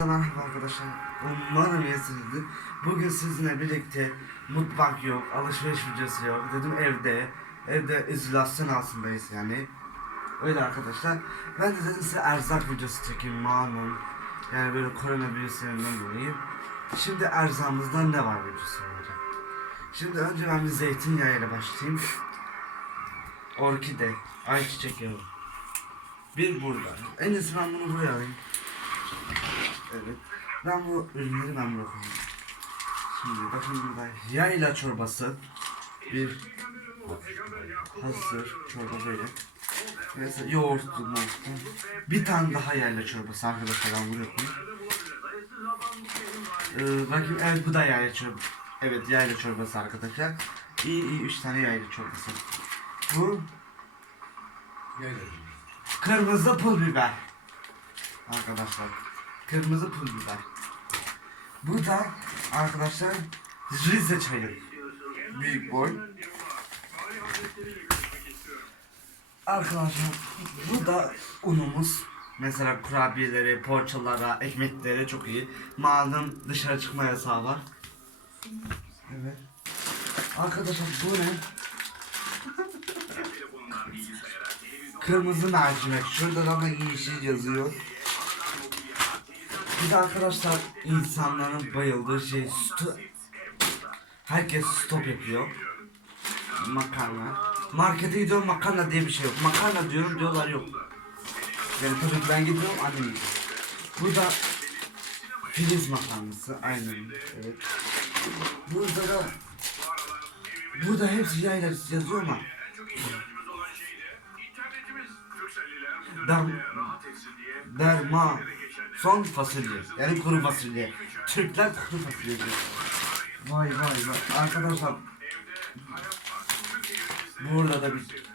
Merhaba arkadaşlar. Umarım iyisinizdir. Bugün sizinle birlikte mutfak yok, alışveriş videosu yok. Dedim evde. Evde izolasyon altındayız yani. Öyle arkadaşlar. Ben de dedim size erzak videosu çekeyim malum. Yani böyle koronavirüsünden dolayı. Şimdi erzağımızda ne var videosu olacak. Şimdi önce ben bir zeytinyağı ile başlayayım. Orkide, ayçiçek yağı. Bir burada. En iyisi ben bunu buraya alayım. Evet. Ben bu ürünleri ben bırakıyorum. Şimdi bakın burada yayla çorbası. Bir hazır çorba böyle. Mesela yoğurtlu moğurtlu. Bir tane daha yayla çorbası arkadaşlar ben bırakıyorum. Ee, bakayım evet bu da yayla çorbası. Evet yayla çorbası arkadaşlar. İyi iyi üç tane yayla çorbası. Bu kırmızı pul biber. Arkadaşlar. Kırmızı pul biber. Bu da arkadaşlar Rize çayı. Büyük boy. Arkadaşlar bu da unumuz. Mesela kurabiyeleri, poğaçalara, ekmeklere çok iyi. Malum dışarı çıkma yasağı var. Evet. Arkadaşlar bu ne? Kırmızı mercimek. Şurada da yeşil yazıyor. Bir arkadaşlar insanların bayıldığı şey sto Herkes stop yapıyor. Makarna. Markete gidiyorum makarna diye bir şey yok. Makarna diyorum diyorlar yok. Yani tabii ki ben gidiyorum annem gidiyor. Bu da filiz makarnası. Aynen. Evet. Burada da Burada hepsi yayla yazıyor ama Derm derma son fasulye yani kuru fasulye. Türkler kuru fasulye diyor. Vay vay vay arkadaşlar. Burada da bir